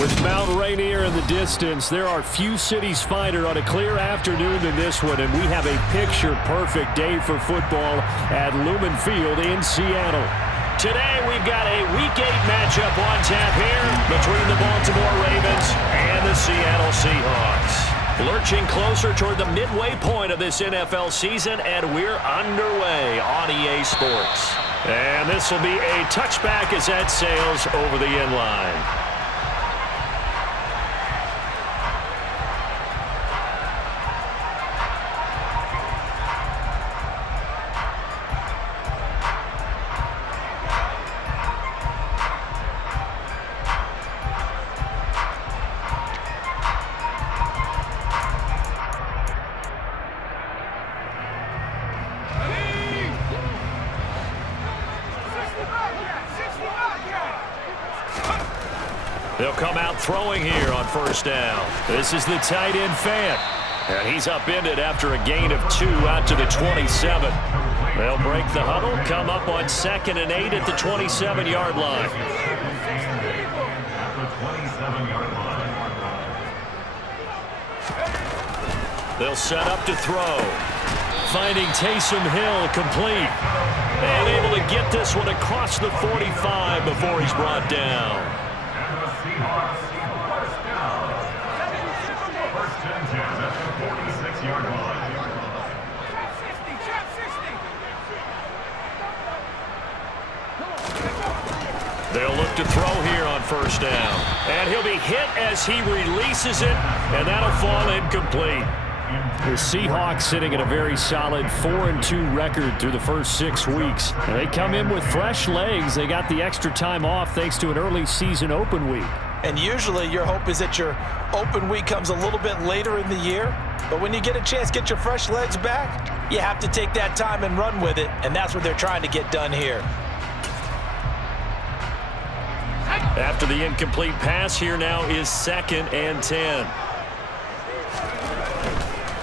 With Mount Rainier in the distance, there are few cities finer on a clear afternoon than this one, and we have a picture-perfect day for football at Lumen Field in Seattle. Today, we've got a Week 8 matchup on tap here between the Baltimore Ravens and the Seattle Seahawks. Lurching closer toward the midway point of this NFL season, and we're underway on EA Sports. And this will be a touchback as that sails over the end line. They'll come out throwing here on first down. This is the tight end Fant. And he's upended after a gain of 2 out to the 27. They'll break the huddle, come up on 2nd and 8 at the 27-yard line. They'll set up to throw. Finding Taysom Hill complete. And able to get this one across the 45 before he's brought down. They'll look to throw here on first down. And he'll be hit as he releases it, and that'll fall incomplete. The Seahawks sitting at a very solid 4-2 record through the first 6 weeks. And they come in with fresh legs. They got the extra time off thanks to an early season open week. And usually your hope is that your open week comes a little bit later in the year. But when you get a chance to get your fresh legs back, you have to take that time and run with it. And that's what they're trying to get done here. After the incomplete pass, here now is 2nd and 10.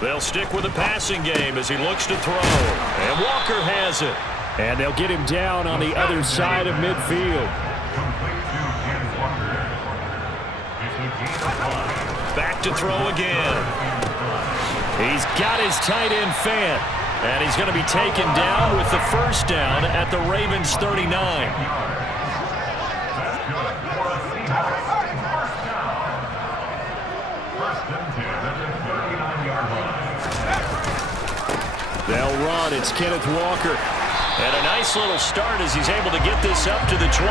They'll stick with the passing game as he looks to throw. And Walker has it. And they'll get him down on the other side of midfield. Back to throw again. He's got his tight end Fant. And he's going to be taken down with the first down at the Ravens 39. They'll run. It's Kenneth Walker. And a nice little start as he's able to get this up to the 28.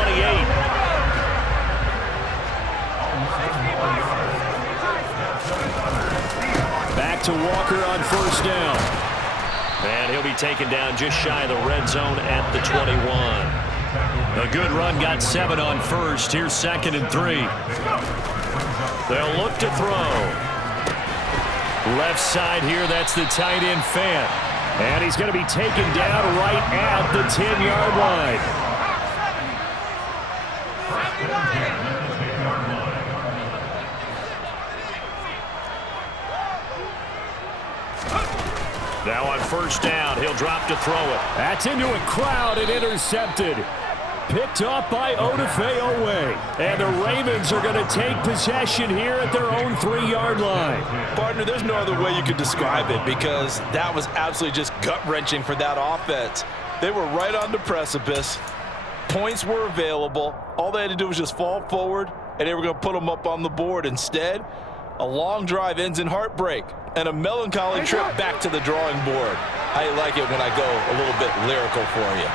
Back to Walker on first down. And he'll be taken down just shy of the red zone at the 21. A good run, got 7 on first. Here's 2nd and 3. They'll look to throw. Left side here, that's the tight end Fant. And he's going to be taken down right at the 10-yard line. Now on first down, he'll drop to throw it. That's into a crowd and intercepted. Picked off by Odafe Owe. And the Ravens are going to take possession here at their own 3-yard line. Partner, there's no other way you could describe it because that was absolutely just gut-wrenching for that offense. They were right on the precipice. Points were available. All they had to do was just fall forward, and they were going to put them up on the board. Instead, a long drive ends in heartbreak and a melancholy trip back to the drawing board. I like it when I go a little bit lyrical for you.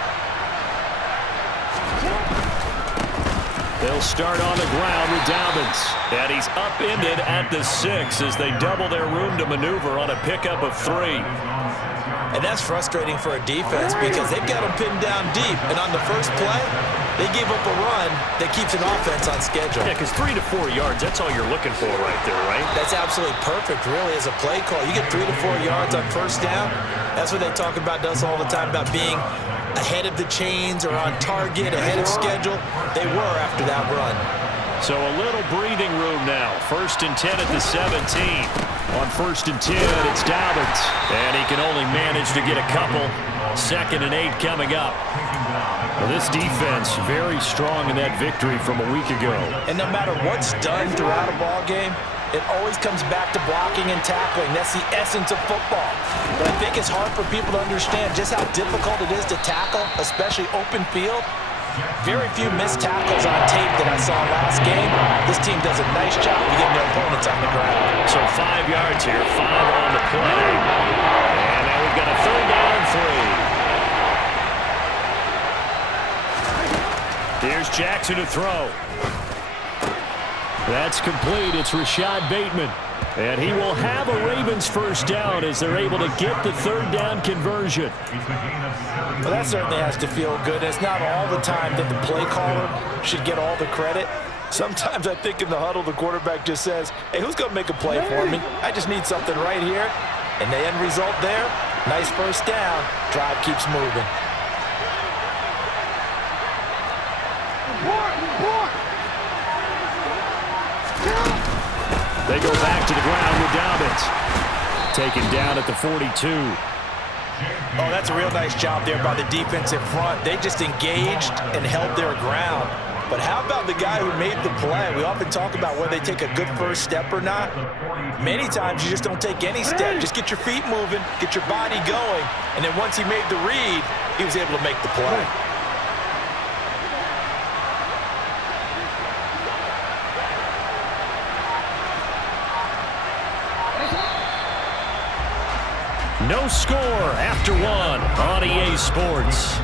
They'll start on the ground with Dobbins. And he's upended at the 6 as they double their room to maneuver on a pickup of 3. And that's frustrating for a defense because they've got them pinned down deep. And on the first play, they gave up a run that keeps an offense on schedule. Yeah, because 3 to 4 yards, that's all you're looking for right there, right? That's absolutely perfect, really, as a play call. You get 3 to 4 yards on first down. That's what they talk about us all the time, about being ahead of the chains or on target, ahead of schedule. They were after that run. So a little breathing room now. 1st and 10 at the 17. On 1st and 10, it's Dobbins. And he can only manage to get a couple. 2nd and 8 coming up. Well, this defense very strong in that victory from a week ago. And no matter what's done throughout a ball game, it always comes back to blocking and tackling. That's the essence of football. But I think it's hard for people to understand just how difficult it is to tackle, especially open field. Very few missed tackles on tape that I saw last game. This team does a nice job of getting their opponents on the ground. So 5 yards here, 5 on the play. And now we've got a 3rd down and 3. Here's Jackson to throw. That's complete. It's Rashad Bateman. And he will have a Ravens 1st down as they're able to get the 3rd down conversion. Well, that certainly has to feel good. It's not all the time that the play caller should get all the credit. Sometimes I think in the huddle, the quarterback just says, hey, who's going to make a play for me? I just need something right here. And the end result there, nice 1st down. Drive keeps moving. They go back to the ground with Dobbins. Taken down at the 42. Oh, that's a real nice job there by the defensive front. They just engaged and held their ground. But how about the guy who made the play? We often talk about whether they take a good 1st step or not. Many times you just don't take any step. Just get your feet moving, get your body going. And then once he made the read, he was able to make the play. No score after 1 on EA Sports.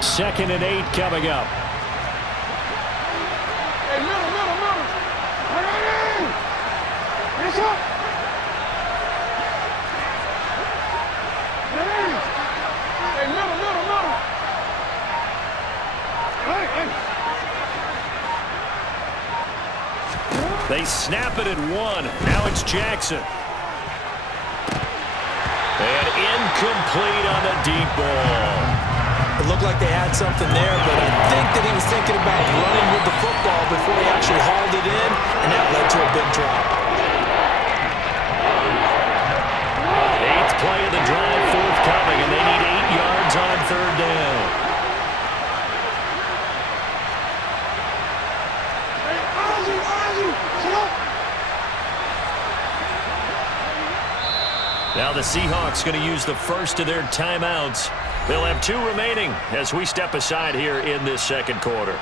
Second and 8 coming up. Hey, middle. Ready? Finish up. Ready? Hey, middle. Hey. They snap it at 1. Now it's Jackson. And incomplete on the deep ball. It looked like they had something there, but I think that he was thinking about running with the football before he actually hauled it in, and that led to a big drop. 8th play of the drive forthcoming, and they need 8 yards on 3rd down. Now the Seahawks going to use the first of their timeouts. They'll have 2 remaining as we step aside here in this 2nd quarter.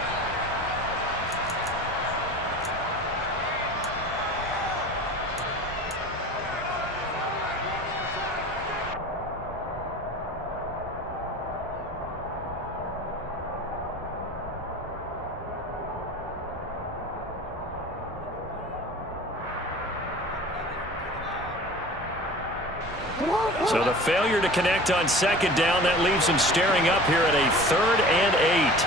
So the failure to connect on 2nd down, that leaves them staring up here at a 3rd and 8.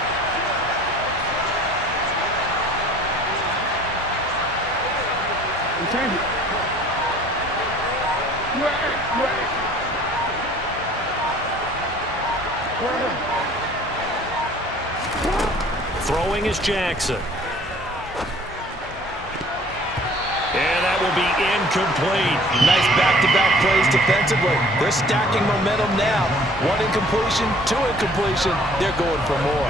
Throwing is Jackson. And that will be incomplete. Nice back-to-back plays defensively. They're stacking momentum now. 1 incompletion, 2 incompletion. They're going for more.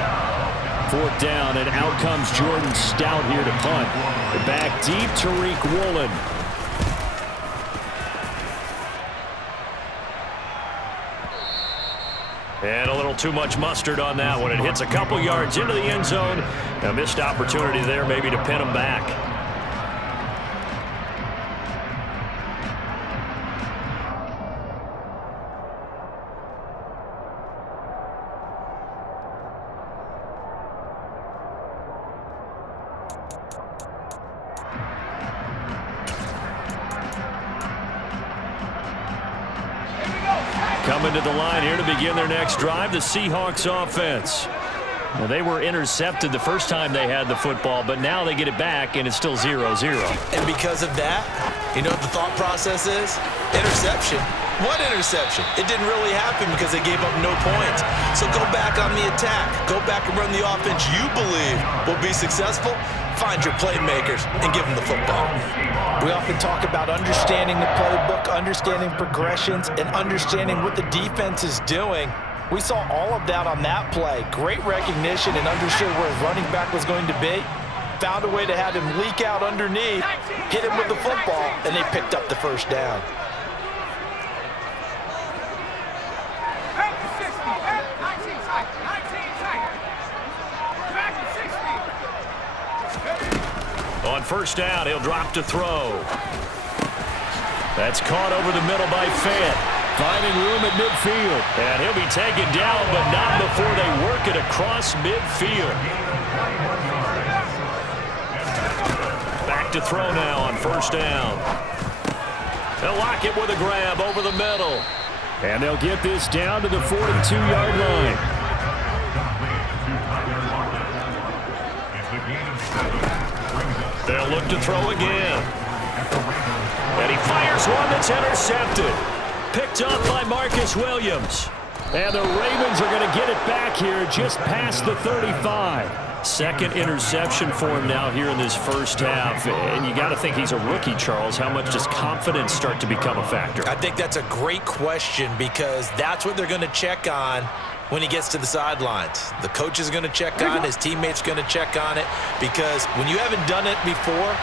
4th down, and out comes Jordan Stout here to punt. Back deep, Tariq Woolen. And a little too much mustard on that one. It hits a couple yards into the end zone. A missed opportunity there maybe to pin them back. Coming to the line here to begin their next drive, the Seahawks offense. Well, they were intercepted the first time they had the football, but now they get it back, and it's still 0-0. And because of that, you know what the thought process is? Interception. What interception? It didn't really happen because they gave up no points. So go back on the attack. Go back and run the offense you believe will be successful. Find your playmakers and give them the football. We often talk about understanding the playbook, understanding progressions, and understanding what the defense is doing. We saw all of that on that play. Great recognition and understood where his running back was going to be. Found a way to have him leak out underneath, hit him with the football, and they picked up the first down. On first down, he'll drop to throw. That's caught over the middle by Fant. Finding room at midfield. And he'll be taken down, but not before they work it across midfield. Back to throw now on first down. They'll lock it with a grab over the middle. And they'll get this down to the 42-yard line. They'll look to throw again. And he fires one that's intercepted. Picked up by Marcus Williams. And the Ravens are going to get it back here just past the 35. Second interception for him now here in this first half. And you got to think he's a rookie, Charles. How much does confidence start to become a factor? I think that's a great question because that's what they're going to check on when he gets to the sidelines. The coach is going to check on, his teammates going to check on it, because when you haven't done it before,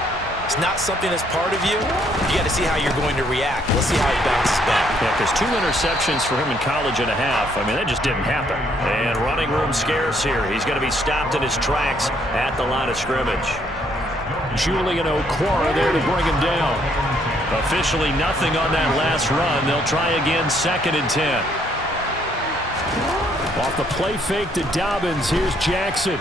it's not something that's part of you. You got to see how you're going to react. Let's see how he bounces back. Yeah, because 2 interceptions for him in college and a half. I mean, that just didn't happen. And running room scarce here. He's going to be stopped in his tracks at the line of scrimmage. Julian Okwara there to bring him down. Officially nothing on that last run. They'll try again, 2nd and 10. Off the play fake to Dobbins, here's Jackson.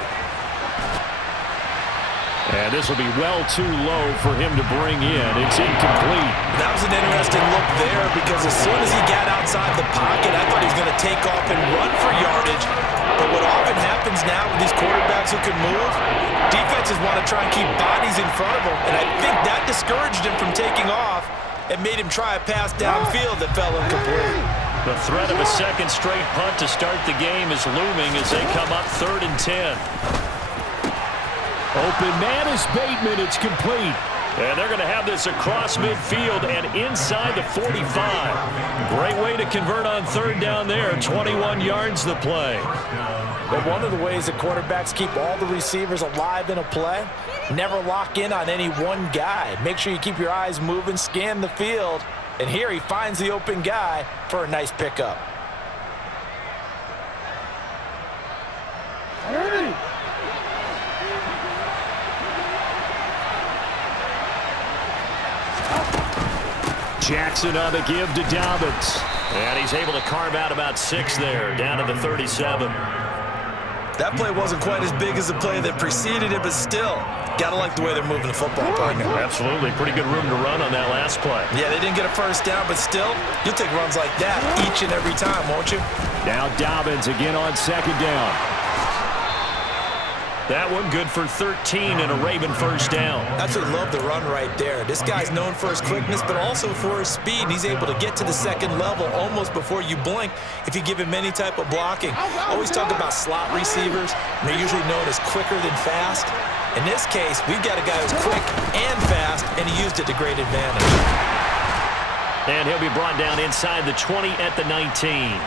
And this will be well too low for him to bring in. It's incomplete. That was an interesting look there because as soon as he got outside the pocket, I thought he was going to take off and run for yardage. But what often happens now with these quarterbacks who can move, defenses want to try and keep bodies in front of them. And I think that discouraged him from taking off and made him try a pass downfield that fell incomplete. The threat of a second straight punt to start the game is looming as they come up 3rd and 10. Open man is Bateman. It's complete. And they're going to have this across midfield and inside the 45. Great way to convert on 3rd down there. 21 yards the play. But one of the ways that quarterbacks keep all the receivers alive in a play, never lock in on any one guy. Make sure you keep your eyes moving, scan the field. And here he finds the open guy for a nice pickup. Jackson on the give to Dobbins. And he's able to carve out about 6 there, down to the 37. That play wasn't quite as big as the play that preceded it, but still, gotta like the way they're moving the football, partner. Absolutely. Pretty good room to run on that last play. Yeah, they didn't get a first down, but still, you'll take runs like that each and every time, won't you? Now Dobbins again on 2nd down. That one good for 13 and a Raven first down. Absolutely love the run right there. This guy's known for his quickness, but also for his speed. He's able to get to the second level almost before you blink if you give him any type of blocking. Always talk about slot receivers, and they're usually known as quicker than fast. In this case, we've got a guy who's quick and fast, and he used it to great advantage. And he'll be brought down inside the 20 at the 19.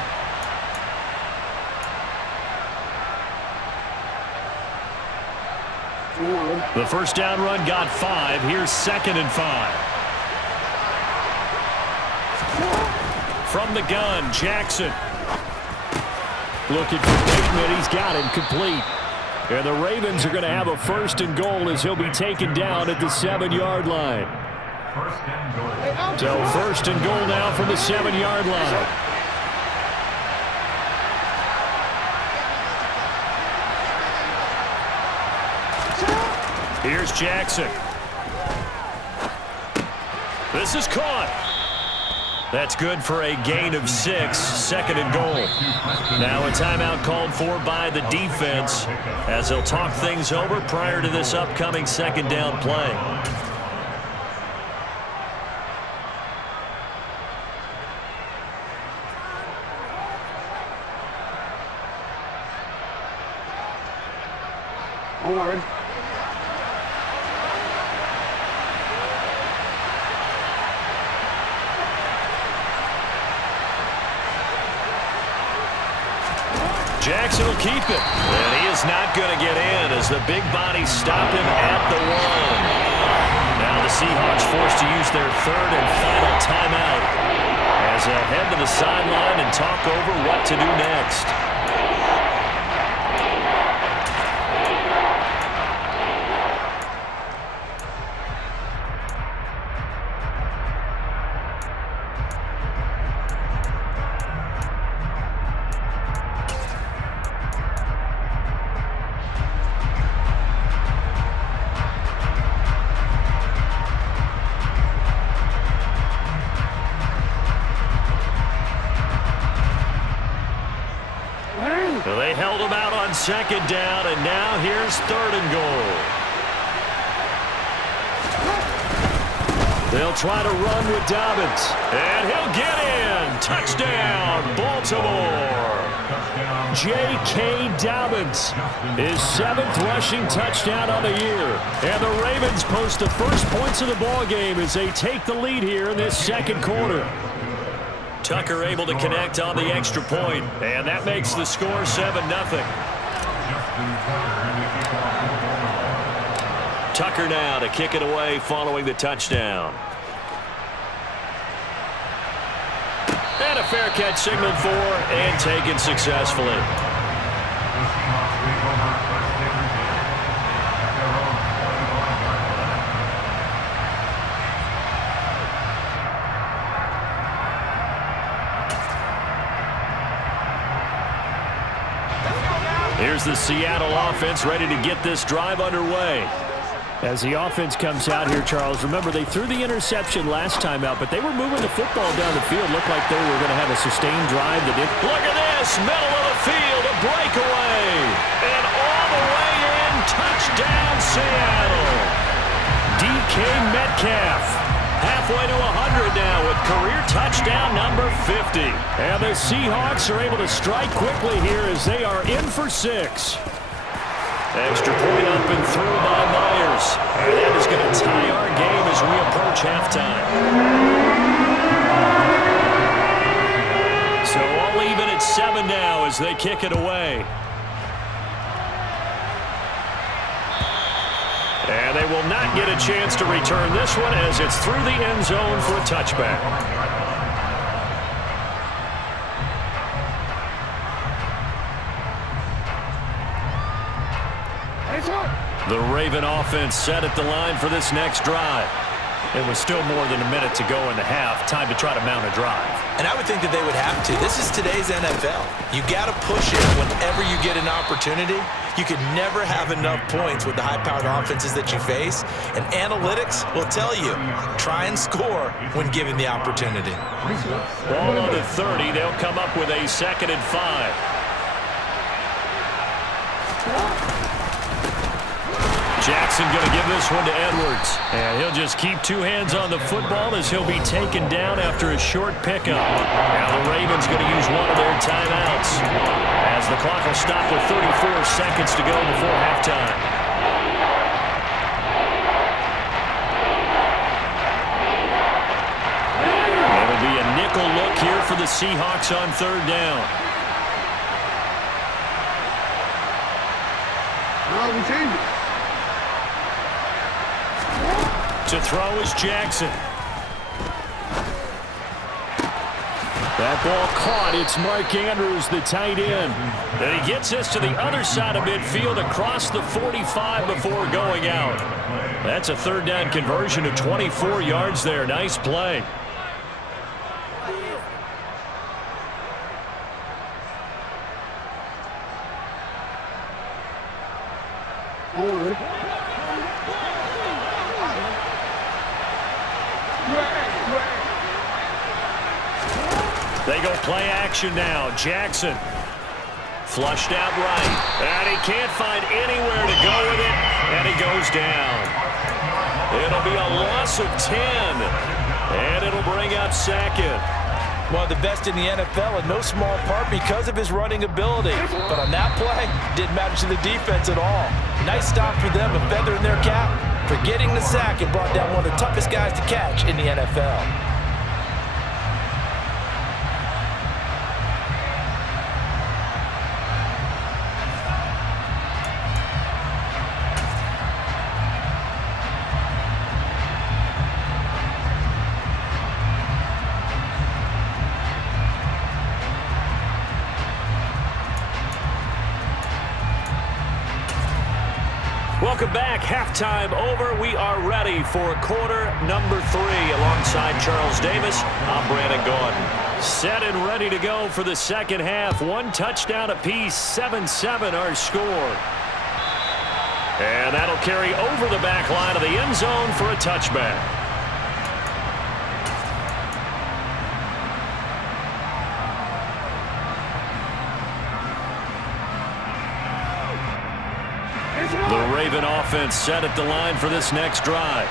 The first down run got 5. Here's 2nd and 5. From the gun, Jackson. Looking for Bateman. He's got him complete. And the Ravens are going to have a 1st and goal as he'll be taken down at the 7-yard line. So 1st and goal now from the 7-yard line. Here's Jackson. This is caught. That's good for a gain of 6, second and goal. Now a timeout called for by the defense as they'll talk things over prior to this upcoming second down play. I'm not ready. Jackson will keep it. And he is not going to get in as the big bodies stop him at the 1. Now the Seahawks forced to use their third and final timeout as they head to the sideline and talk over what to do next. So they held him out on second down, and now here's third and goal. They'll try to run with Dobbins, and he'll get in. Touchdown, Baltimore. J.K. Dobbins, his 7th rushing touchdown on the year. And the Ravens post the first points of the ball game as they take the lead here in this second quarter. Tucker able to connect on the extra point, and that makes the score 7-0. Tucker now to kick it away following the touchdown. And a fair catch signaled for and taken successfully. Here's the Seattle offense ready to get this drive underway. As the offense comes out here, Charles, remember they threw the interception last time out, but they were moving the football down the field. Looked like they were going to have a sustained drive. Look at this, middle of the field, a breakaway. And all the way in, touchdown Seattle. DK Metcalf. Halfway to 100 now with career touchdown number 50. And the Seahawks are able to strike quickly here as they are in for 6. Extra point up and through by Myers. And that is going to tie our game as we approach halftime. So all even at 7 now as they kick it away. And they will not get a chance to return this one as it's through the end zone for a touchback. The Raven offense set at the line for this next drive. It was still more than a minute to go in the half. Time to try to mount a drive. And I would think that they would have to. This is today's NFL. You got to push it whenever you get an opportunity. You could never have enough points with the high-powered offenses that you face. And analytics will tell you, try and score when given the opportunity. Ball on the 30. They'll come up with a 2nd and 5. Jackson going to give this one to Edwards. And he'll just keep 2 hands on the football as he'll be taken down after a short pickup. Now the Ravens going to use one of their timeouts as the clock will stop with 34 seconds to go before halftime. It'll be a nickel look here for the Seahawks on 3rd down. No, we changed it. To throw is Jackson. That ball caught. It's Mark Andrews, the tight end. And he gets us to the other side of midfield across the 45 before going out. That's a 3rd down conversion of 24 yards there. Nice play. They go play action now. Jackson flushed out right. And he can't find anywhere to go with it. And he goes down. It'll be a loss of 10. And it'll bring up second. One of the best in the NFL in no small part because of his running ability. But on that play, didn't matter to the defense at all. Nice stop for them, a feather in their cap for getting the sack and brought down one of the toughest guys to catch in the NFL. Welcome back. Halftime over. We are ready for quarter number 3. Alongside Charles Davis, I'm Brandon Gordon. Set and ready to go for the second half. 1 touchdown apiece, 7-7 our score. And that'll carry over the back line of the end zone for a touchback. The Raven offense set at the line for this next drive.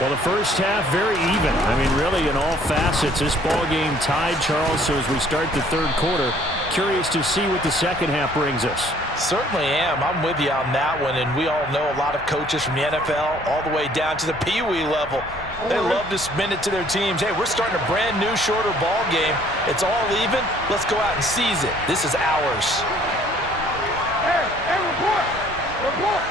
Well, the first half, very even. I mean, really, in all facets, this ball game tied, Charles. So as we start the third quarter, curious to see what the second half brings us. Certainly am. I'm with you on that one. And we all know a lot of coaches from the NFL all the way down to the Pee-wee level. They love to spin it to their teams. Hey, we're starting a brand new, shorter ball game. It's all even. Let's go out and seize it. This is ours. Hey, report. Report.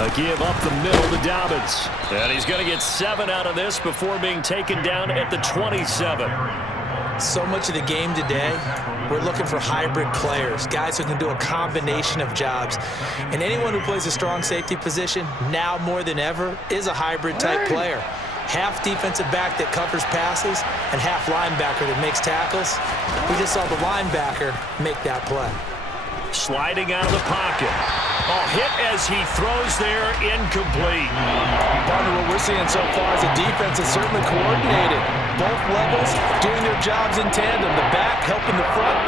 A give up the middle to Dobbins. And he's going to get 7 out of this before being taken down at the 27. So much of the game today, we're looking for hybrid players, guys who can do a combination of jobs. And anyone who plays a strong safety position, now more than ever, is a hybrid type player. Half defensive back that covers passes and half linebacker that makes tackles. We just saw the linebacker make that play. Sliding out of the pocket. Oh, hit as he throws there, incomplete. Partner, what we're seeing so far is the defense is certainly coordinated. Both levels doing their jobs in tandem. The back helping the front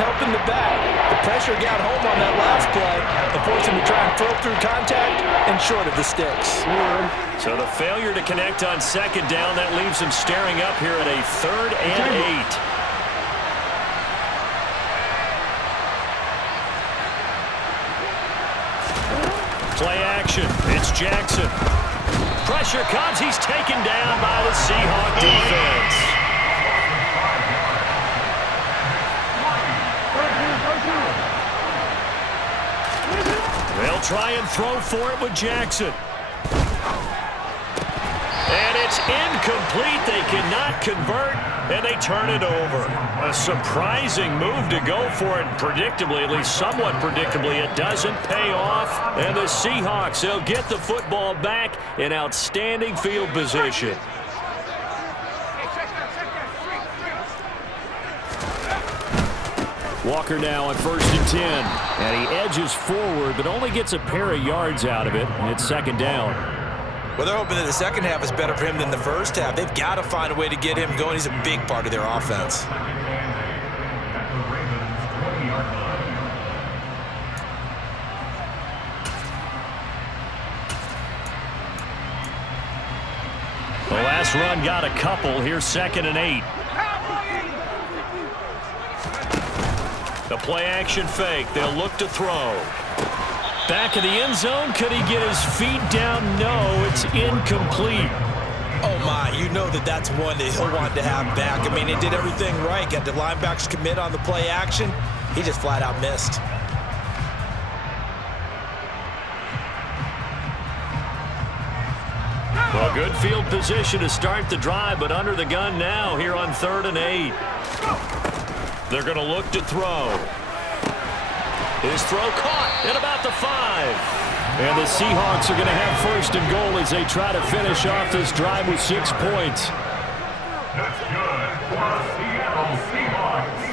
helping the back. The pressure got home on that last play and forced him to try and throw through contact and short of the sticks. So the failure to connect on second down, that leaves him staring up here at a 3rd and 8. Play action. It's Jackson. Pressure comes. He's taken down by the Seahawks defense. They'll try and throw for it with Jackson. And it's incomplete. They cannot convert, and they turn it over. A surprising move to go for it. Predictably, at least somewhat predictably, it doesn't pay off. And the Seahawks, they'll get the football back in outstanding field position. Walker now on 1st and 10. And he edges forward, but only gets a pair of yards out of it. And it's 2nd down. Well, they're hoping that the second half is better for him than the first half. They've got to find a way to get him going. He's a big part of their offense. The last run got a couple. Here's 2nd and 8. The play action fake. They'll look to throw. Back of the end zone. Could he get his feet down? No, it's incomplete. Oh, my. You know that's one that he'll want to have back. I mean, he did everything right. Got the linebackers commit on the play action. He just flat out missed. Well, good field position to start the drive, but under the gun now here on 3rd and 8. They're going to look to throw. His throw caught at about the 5. And the Seahawks are going to have 1st and goal as they try to finish off this drive with 6 points. That's good for the Seattle Seahawks.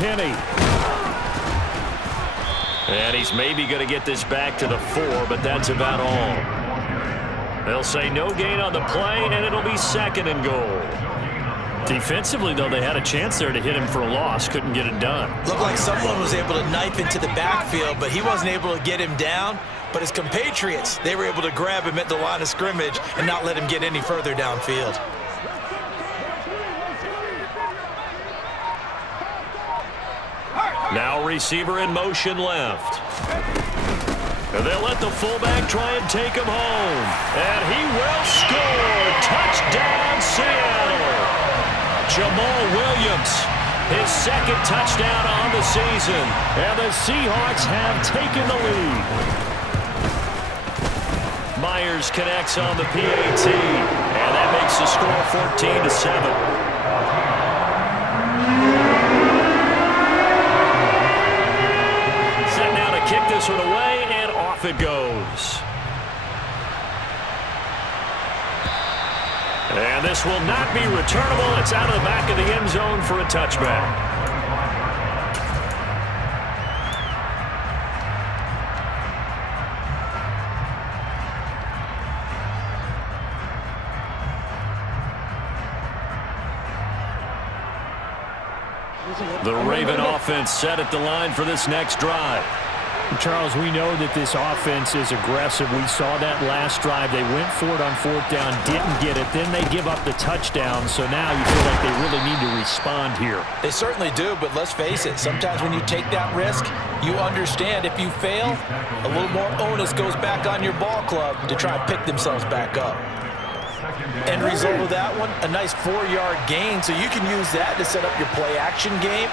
Penny. And he's maybe going to get this back to the 4, but that's about all. They'll say no gain on the play, and it'll be 2nd and goal. Defensively, though, they had a chance there to hit him for a loss. Couldn't get it done. Looked like someone was able to knife into the backfield, but he wasn't able to get him down. But his compatriots, they were able to grab him at the line of scrimmage and not let him get any further downfield. Now receiver in motion left. And they'll let the fullback try and take him home. And he will score. Touchdown, Seattle. Jamal Williams, his 2nd touchdown on the season. And the Seahawks have taken the lead. Myers connects on the PAT. And that makes the score 14-7. Kick this one away, and off it goes. And this will not be returnable. It's out of the back of the end zone for a touchback. The Raven offense set at the line for this next drive. Charles, we know that this offense is aggressive. We saw that last drive. They went for it on 4th down, didn't get it. Then they give up the touchdown. So now you feel like they really need to respond here. They certainly do, but let's face it. Sometimes when you take that risk, you understand if you fail, a little more onus goes back on your ball club to try and pick themselves back up. End result of that one, a nice 4-yard gain. So you can use that to set up your play-action game,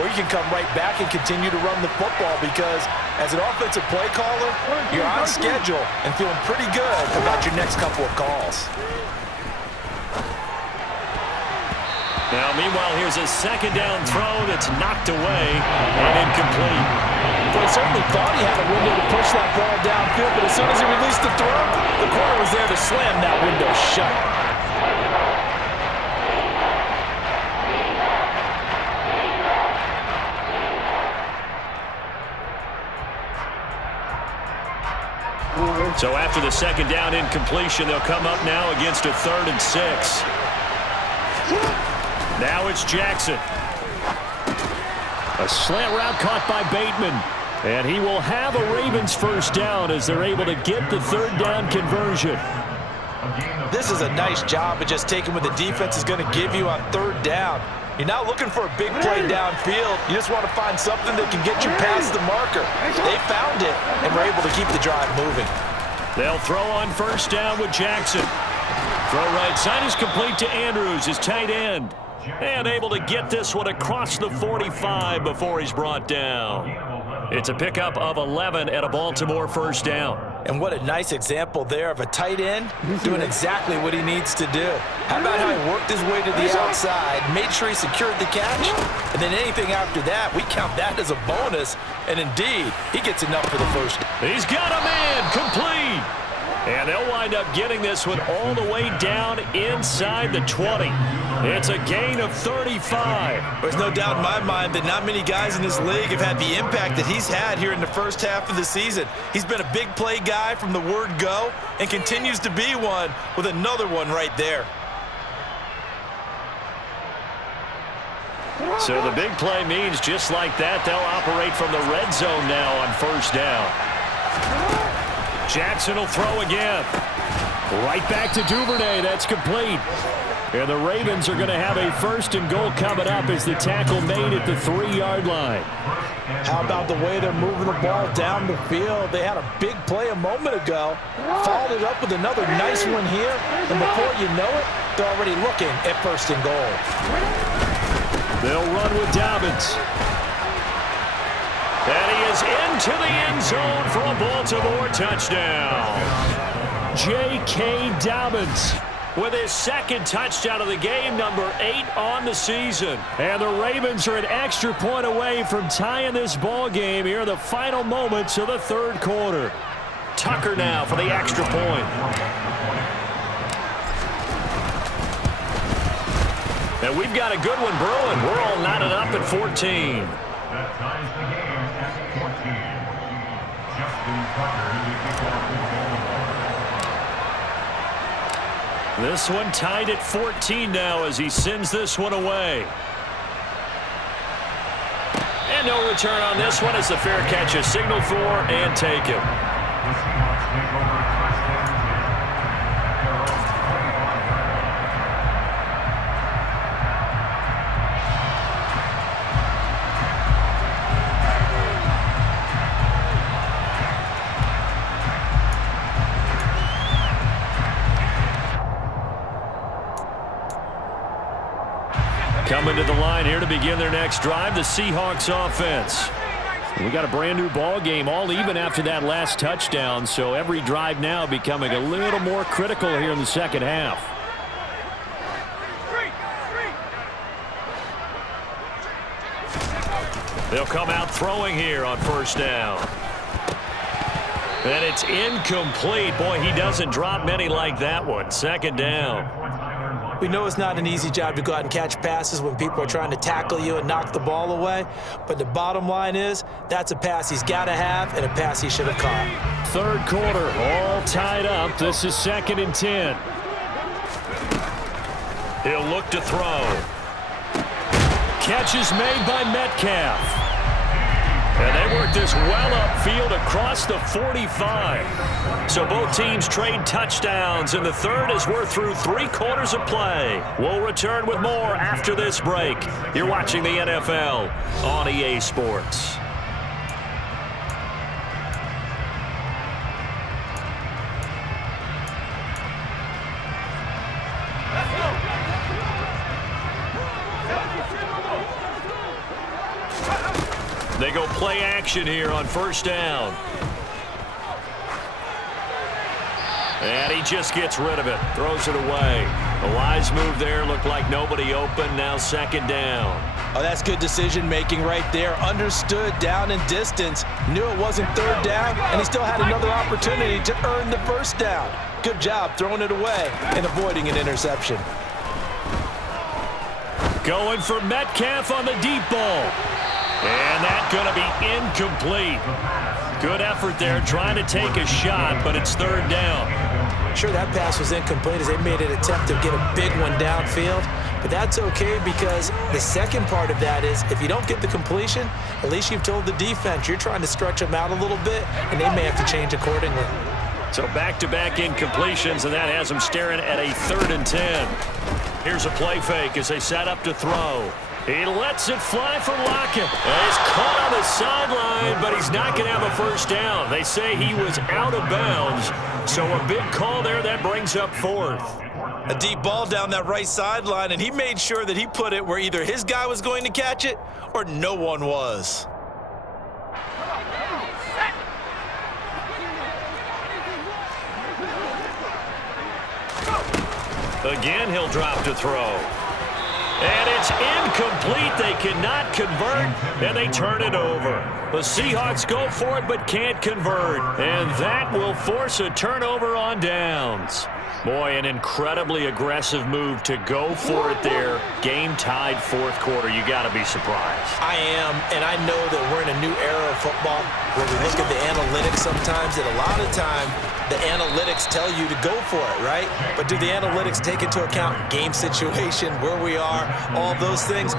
or you can come right back and continue to run the football because as an offensive play caller, you're on schedule and feeling pretty good about your next couple of calls. Now, meanwhile, here's a 2nd down throw that's knocked away and incomplete. Well, he certainly thought he had a window to push that ball downfield, but as soon as he released the throw, the corner was there to slam that window shut. So after the 2nd down incompletion, they'll come up now against a 3rd and 6. Now it's Jackson. A slant route caught by Bateman. And he will have a Ravens 1st down as they're able to get the 3rd down conversion. This is a nice job of just taking what the defense is going to give you on 3rd down. You're not looking for a big play downfield. You just want to find something that can get you past the marker. They found it and were able to keep the drive moving. They'll throw on 1st down with Jackson. Throw right side is complete to Andrews, his tight end. And able to get this one across the 45 before he's brought down. It's a pickup of 11 at a Baltimore 1st down. And what a nice example there of a tight end doing exactly what he needs to do. How about how he worked his way to the outside, made sure he secured the catch, and then anything after that, we count that as a bonus. And indeed, he gets enough for the 1st. He's got a man, complete. And they'll wind up getting this one all the way down inside the 20. It's a gain of 35. There's no doubt in my mind that not many guys in this league have had the impact that he's had here in the 1st half of the season. He's been a big play guy from the word go and continues to be one with another one right there. So the big play means just like that, they'll operate from the red zone now on 1st down. Jackson will throw again. Right back to Duvernay. That's complete. And the Ravens are going to have a 1st and goal coming up as the tackle made at the 3-yard line. How about the way they're moving the ball down the field? They had a big play a moment ago. Followed it up with another nice one here. And before you know it, they're already looking at 1st and goal. They'll run with Dobbins. And he is into the end zone for a Baltimore touchdown. J.K. Dobbins with his 2nd touchdown of the game, number 8 on the season. And the Ravens are an extra point away from tying this ball game here in the final moments of the 3rd quarter. Tucker now for the extra point. And we've got a good one brewing. We're all knotted up at 14. That ties the game at 14. Justin Tucker to kick off the This one tied at 14 now as he sends this one away. And no return on this one as the fair catch is signaled for and taken. Coming to the line here to begin their next drive, the Seahawks offense. We got a brand new ball game, all even after that last touchdown, so every drive now becoming a little more critical here in the second half. They'll come out throwing here on first down. And it's incomplete. Boy, he doesn't drop many like that one. Second down. We know it's not an easy job to go out and catch passes when people are trying to tackle you and knock the ball away. But the bottom line is that's a pass he's got to have and a pass he should have caught. Third quarter, all tied up. This is 2nd and 10. He'll look to throw. Catch is made by Metcalf. And they work this well upfield across the 45. So both teams trade touchdowns in the third as we're through 3 quarters of play. We'll return with more after this break. You're watching the NFL on EA Sports. They go play action here on first down. And he just gets rid of it. Throws it away. A wise move there. Looked like nobody open. Now second down. Oh, that's good decision-making right there. Understood down and distance. Knew it wasn't third down, and he still had another opportunity to earn the first down. Good job throwing it away and avoiding an interception. Going for Metcalf on the deep ball. And that's going to be incomplete. Good effort there trying to take a shot, but it's third down. Sure, that pass was incomplete as they made an attempt to get a big one downfield. But that's okay because the second part of that is if you don't get the completion, at least you've told the defense you're trying to stretch them out a little bit, and they may have to change accordingly. So back-to-back incompletions, and that has them staring at a 3rd and 10. Here's a play fake as they set up to throw. He lets it fly for Lockett. He's caught on the sideline, but he's not going to have a first down. They say he was out of bounds, so a big call there that brings up 4th. A deep ball down that right sideline, and he made sure that he put it where either his guy was going to catch it or no one was. Again, he'll drop to throw. And it's incomplete. They cannot convert, and they turn it over. The Seahawks go for it but can't convert, and that will force a turnover on downs. Boy, an incredibly aggressive move to go for it there. Game tied 4th quarter. You got to be surprised. I am, and I know that we're in a new era of football where we look at the analytics sometimes, and a lot of time the analytics tell you to go for it, right? But do the analytics take into account game situation, where we are, all those things?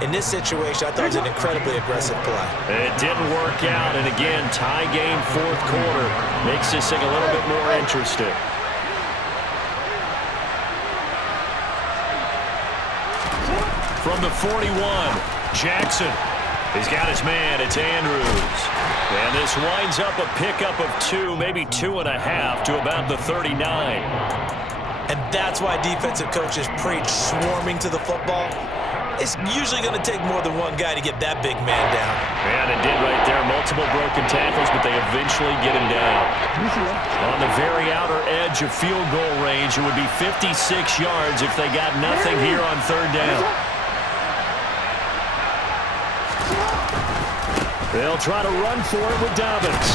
In this situation, I thought it was an incredibly aggressive play. It didn't work out, and again, tie game 4th quarter. Makes this thing a little bit more interesting. From the 41, Jackson. He's got his man. It's Andrews. And this winds up a pickup of 2, maybe 2.5 to about the 39. And that's why defensive coaches preach swarming to the football. It's usually going to take more than one guy to get that big man down. And it did right there. Multiple broken tackles, but they eventually get him down. On the very outer edge of field goal range, it would be 56 yards if they got nothing here on third down. They'll try to run for it with Dobbins.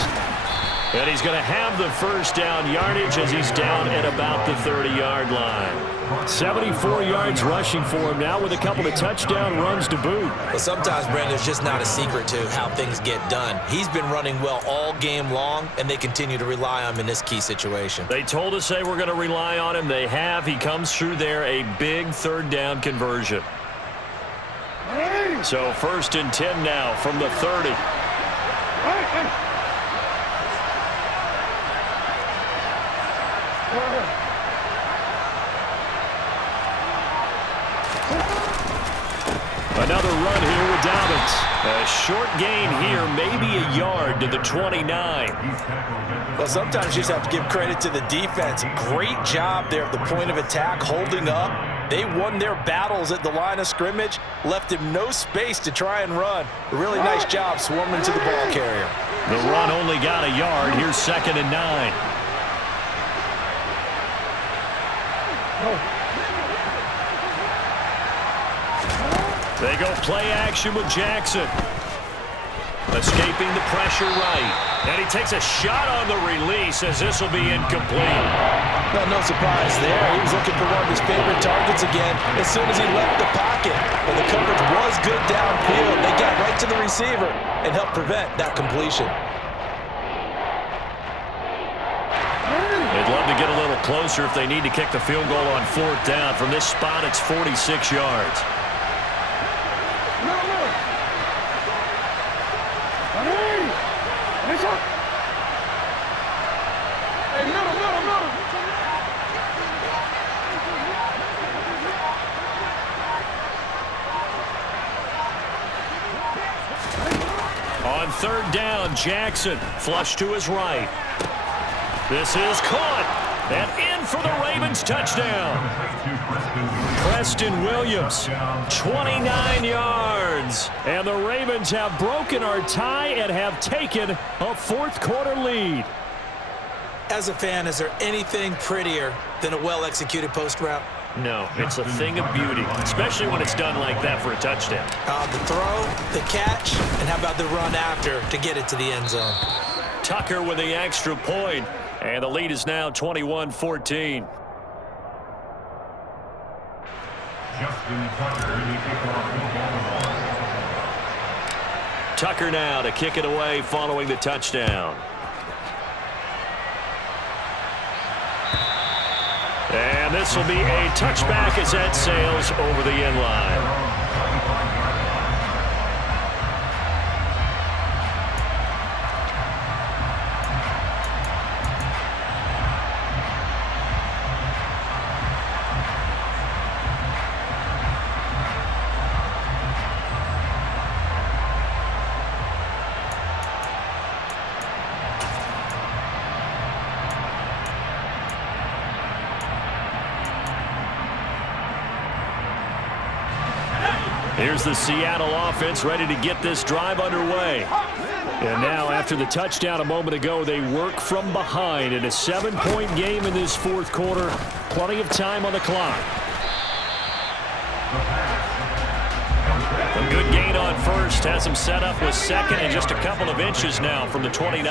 And he's going to have the first down yardage as he's down at about the 30-yard line. 74 yards rushing for him now with a couple of touchdown runs to boot. Well, sometimes, Brandon, it's just not a secret to how things get done. He's been running well all game long, and they continue to rely on him in this key situation. They told us they were going to rely on him. They have. He comes through there, a big third down conversion. So 1st and 10 now from the 30. Another run here with Dobbins. A short gain here, maybe a yard to the 29. Well, sometimes you just have to give credit to the defense. Great job there at the point of attack, holding up. They won their battles at the line of scrimmage, left him no space to try and run. A really nice job swarming to the ball carrier. The run only got a yard. Here's 2nd and 9. They go play action with Jackson. Escaping the pressure right. And he takes a shot on the release as this will be incomplete. Well, no surprise there. He was looking for one of his favorite targets again as soon as he left the pocket. But the coverage was good downfield. They got right to the receiver and helped prevent that completion. They'd love to get a little closer if they need to kick the field goal on 4th down. From this spot, it's 46 yards. On 3rd down, Jackson flush to his right. This is caught and in for the Ravens touchdown. Preston Williams, 29 yards. And the Ravens have broken our tie and have taken a 4th quarter lead. As a fan, is there anything prettier than a well-executed post route? No, it's a thing of beauty, especially when it's done like that for a touchdown. The throw, the catch, and how about the run after to get it to the end zone? Tucker with the extra point, and the lead is now 21-14. Tucker now to kick it away following the touchdown. And this will be a touchback as that sails over the end line. Here's the Seattle offense ready to get this drive underway. And now after the touchdown a moment ago, they work from behind in a 7-point game in this 4th quarter. Plenty of time on the clock. A good gain on 1st. Has him set up with 2nd and just a couple of inches now from the 29.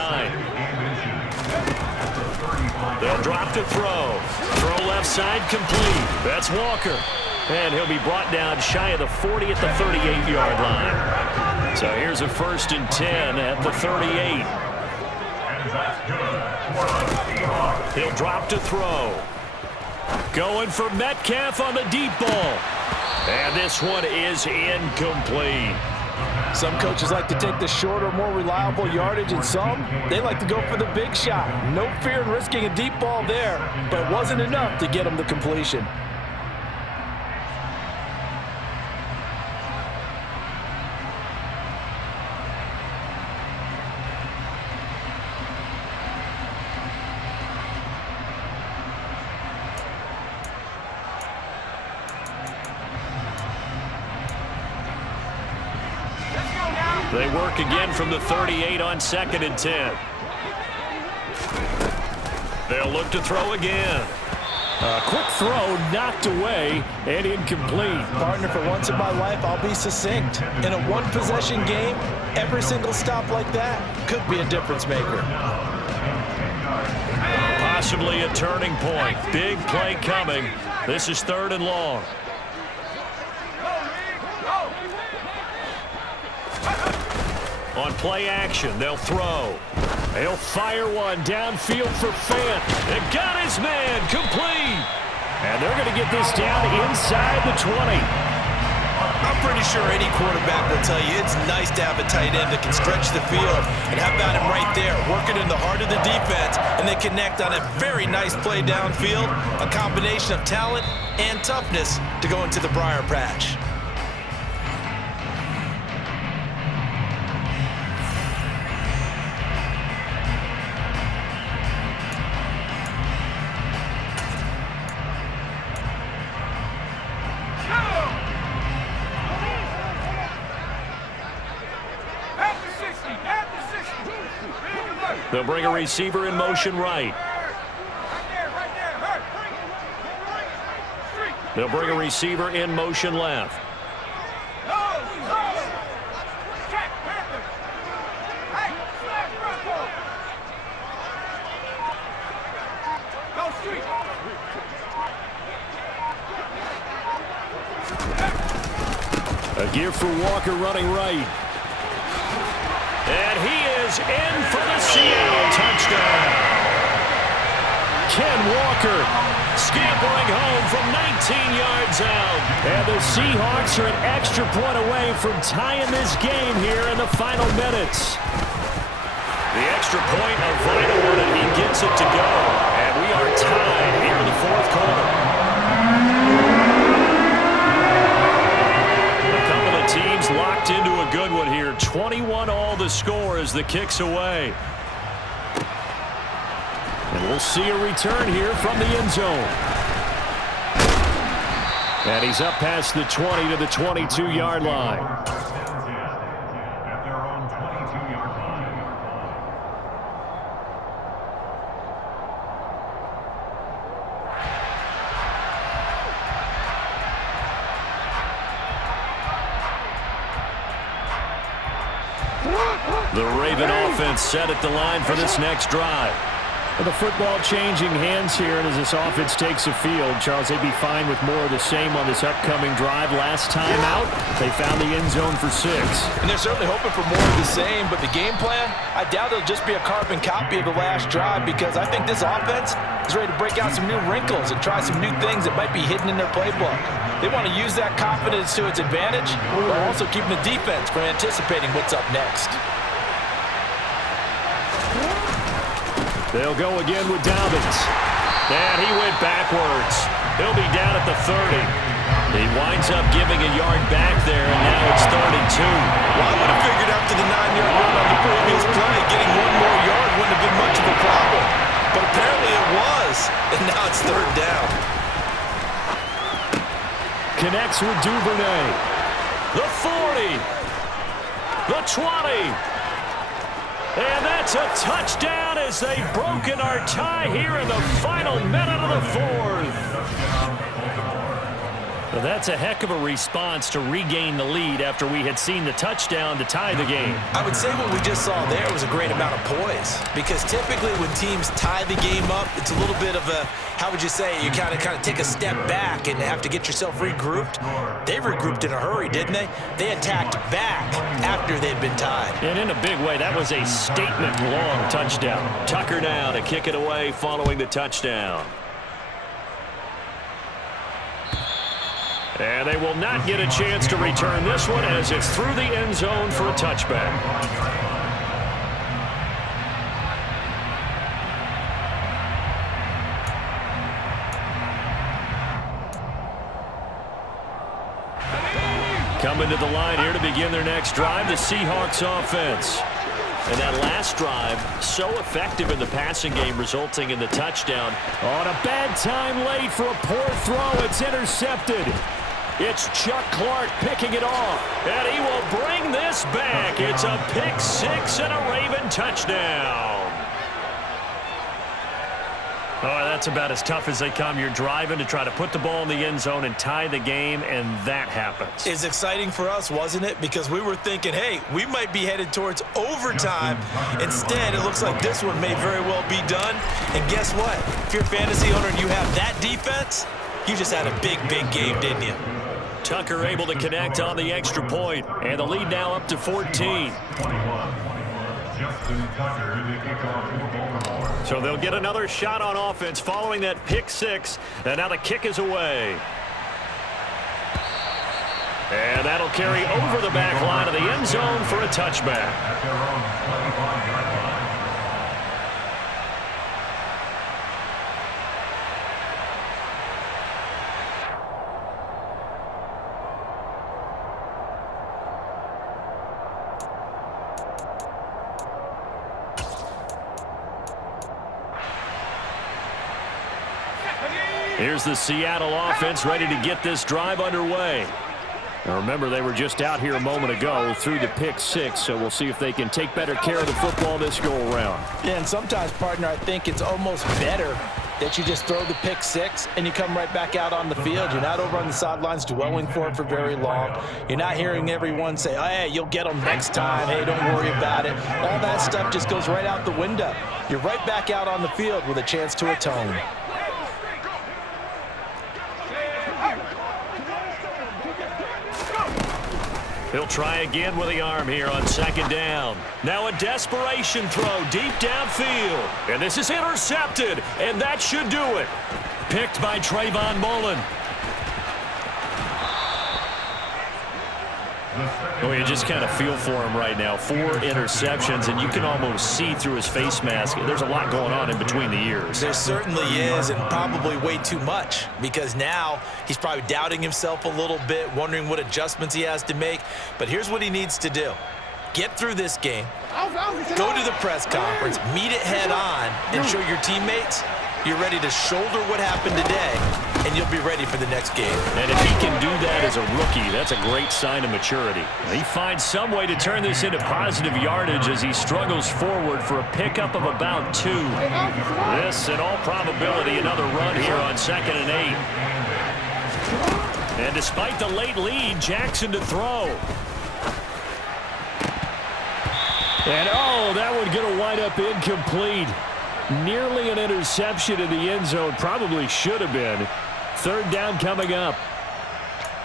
They'll drop to throw. Throw left side complete. That's Walker. And he'll be brought down shy of the 40 at the 38-yard line. So here's a 1st and 10 at the 38. He'll drop to throw. Going for Metcalf on the deep ball. And this one is incomplete. Some coaches like to take the shorter, more reliable yardage, and some, they like to go for the big shot. No fear in risking a deep ball there, but it wasn't enough to get him the completion. They work again from the 38 on 2nd and 10. They'll look to throw again. A quick throw knocked away and incomplete. Partner, for once in my life, I'll be succinct. In a one-possession game, every single stop like that could be a difference maker. possibly a turning point. Big play coming. This is 3rd and long. On play action, they'll throw. They'll fire one downfield for Fant. They got his man complete. And they're going to get this down inside the 20. I'm pretty sure any quarterback will tell you it's nice to have a tight end that can stretch the field. And how about him right there, working in the heart of the defense, and they connect on a very nice play downfield, a combination of talent and toughness to go into the briar patch. They'll bring a receiver in motion right. They'll bring a receiver in motion left. A gear for Walker running right. And he is in for the Seattle touchdown. Ken Walker scampering home from 19 yards out. And the Seahawks are an extra point away from tying this game here in the final minutes. The extra point, a vital one, and he gets it to go. And we are tied here in the 4th quarter. Teams locked into a good one here. 21-all the score as the kick's away. And we'll see a return here from the end zone. And he's up past the 20 to the 22-yard line. At their own 22-yard line. The Raven offense set at the line for this next drive. Well, the football changing hands here, and as this offense takes the field, Charles, they'd be fine with more of the same on this upcoming drive. Last time out, they found the end zone for 6. And they're certainly hoping for more of the same, but the game plan, I doubt it'll just be a carbon copy of the last drive, because I think this offense is ready to break out some new wrinkles and try some new things that might be hidden in their playbook. They want to use that confidence to its advantage, while also keeping the defense from anticipating what's up next. They'll go again with Dobbins. And he went backwards. He'll be down at the 30. He winds up giving a yard back there, and now it's 32. Well, I would have figured after the 9-yard run on the previous play, getting one more yard wouldn't have been much of a problem. But apparently it was, and now it's 3rd down. Connects with Duvernay. The 40. The 20. And that's a touchdown as they've broken our tie here in the final minute of the 4th. Well, that's a heck of a response to regain the lead after we had seen the touchdown to tie the game. I would say what we just saw there was a great amount of poise, because typically when teams tie the game up, it's a little bit of a, how would you say, you kind of take a step back and have to get yourself regrouped. They regrouped in a hurry, didn't they? They attacked back after they'd been tied. And in a big way, that was a statement-long touchdown. Tucker now to kick it away following the touchdown. And they will not get a chance to return this one as it's through the end zone for a touchback. Coming to the line here to begin their next drive, the Seahawks offense. And that last drive, so effective in the passing game, resulting in the touchdown. On a bad time late for a poor throw, it's intercepted. It's Chuck Clark picking it off, and he will bring this back. It's a pick 6 and a Raven touchdown. Oh, that's about as tough as they come. You're driving to try to put the ball in the end zone and tie the game, and that happens. It's exciting for us, wasn't it? Because we were thinking, hey, we might be headed towards overtime. Instead, it looks like this one may very well be done. And guess what? If you're a fantasy owner and you have that defense, you just had a big, big game, didn't you? Tucker able to connect on the extra point, and the lead now up to 14. So they'll get another shot on offense following that pick six, and now the kick is away. And that'll carry over the back line of the end zone for a touchback. Here's the Seattle offense ready to get this drive underway. Now remember, they were just out here a moment ago through the pick six, so we'll see if they can take better care of the football this go-around. Yeah, and sometimes, partner, I think it's almost better that you just throw the pick six and you come right back out on the field. You're not over on the sidelines dwelling for it for very long. You're not hearing everyone say, oh, hey, you'll get them next time. Hey, don't worry about it. All that stuff just goes right out the window. You're right back out on the field with a chance to atone. He'll try again with the arm here on second down. Now a desperation throw deep downfield. And this is intercepted, and that should do it. Picked by Trayvon Mullen. Oh, you just kind of feel for him right now. 4 interceptions, and you can almost see through his face mask. There's a lot going on in between the ears. There certainly is, and probably way too much, because now he's probably doubting himself a little bit, wondering what adjustments he has to make. But here's what he needs to do. Get through this game, go to the press conference, meet it head on, and show your teammates you're ready to shoulder what happened today, and you'll be ready for the next game. And if he can do that as a rookie, that's a great sign of maturity. He finds some way to turn this into positive yardage as he struggles forward for a pickup of about 2. This, in all probability, another run here on 2nd and 8. And despite the late lead, Jackson to throw. And, oh, that one going to wind up incomplete. Nearly an interception in the end zone. Probably should have been. 3rd down coming up.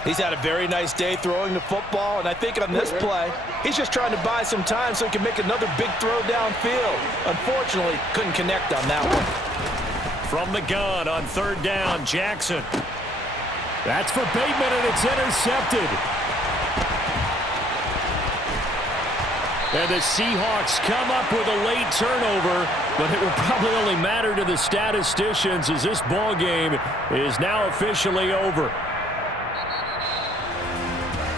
He's had a very nice day throwing the football, and I think on this play, he's just trying to buy some time so he can make another big throw downfield. Unfortunately, couldn't connect on that one. From the gun on 3rd down, Jackson. That's for Bateman, and it's intercepted. And the Seahawks come up with a late turnover, but it will probably only matter to the statisticians as this ball game is now officially over.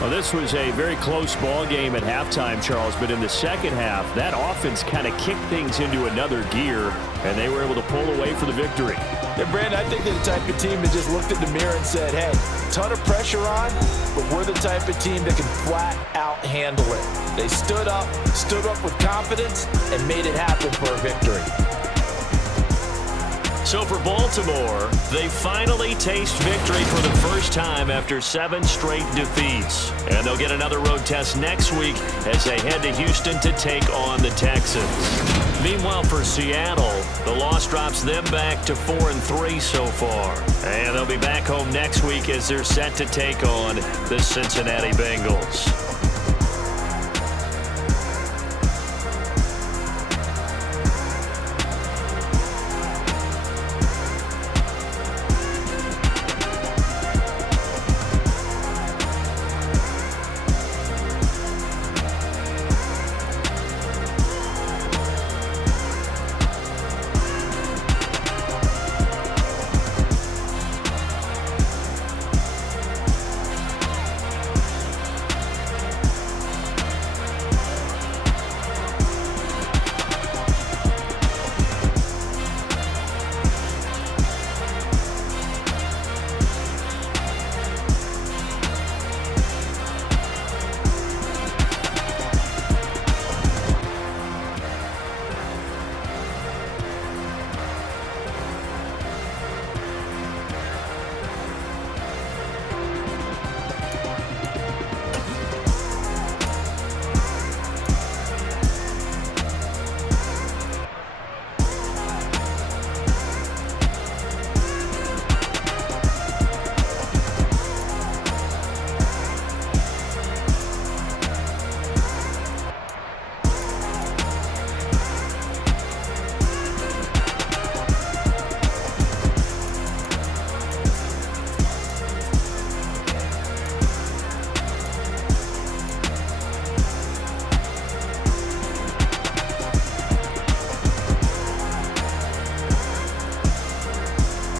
Well, this was a very close ball game at halftime, Charles, but in the second half, that offense kind of kicked things into another gear, and they were able to pull away for the victory. Yeah, Brandon, I think they're the type of team that just looked in the mirror and said, hey, ton of pressure on, but we're the type of team that can flat out handle it. They stood up with confidence, and made it happen for a victory. So for Baltimore, they finally taste victory for the first time after 7 straight defeats. And they'll get another road test next week as they head to Houston to take on the Texans. Meanwhile, for Seattle, the loss drops them back to 4-3 so far. And they'll be back home next week as they're set to take on the Cincinnati Bengals.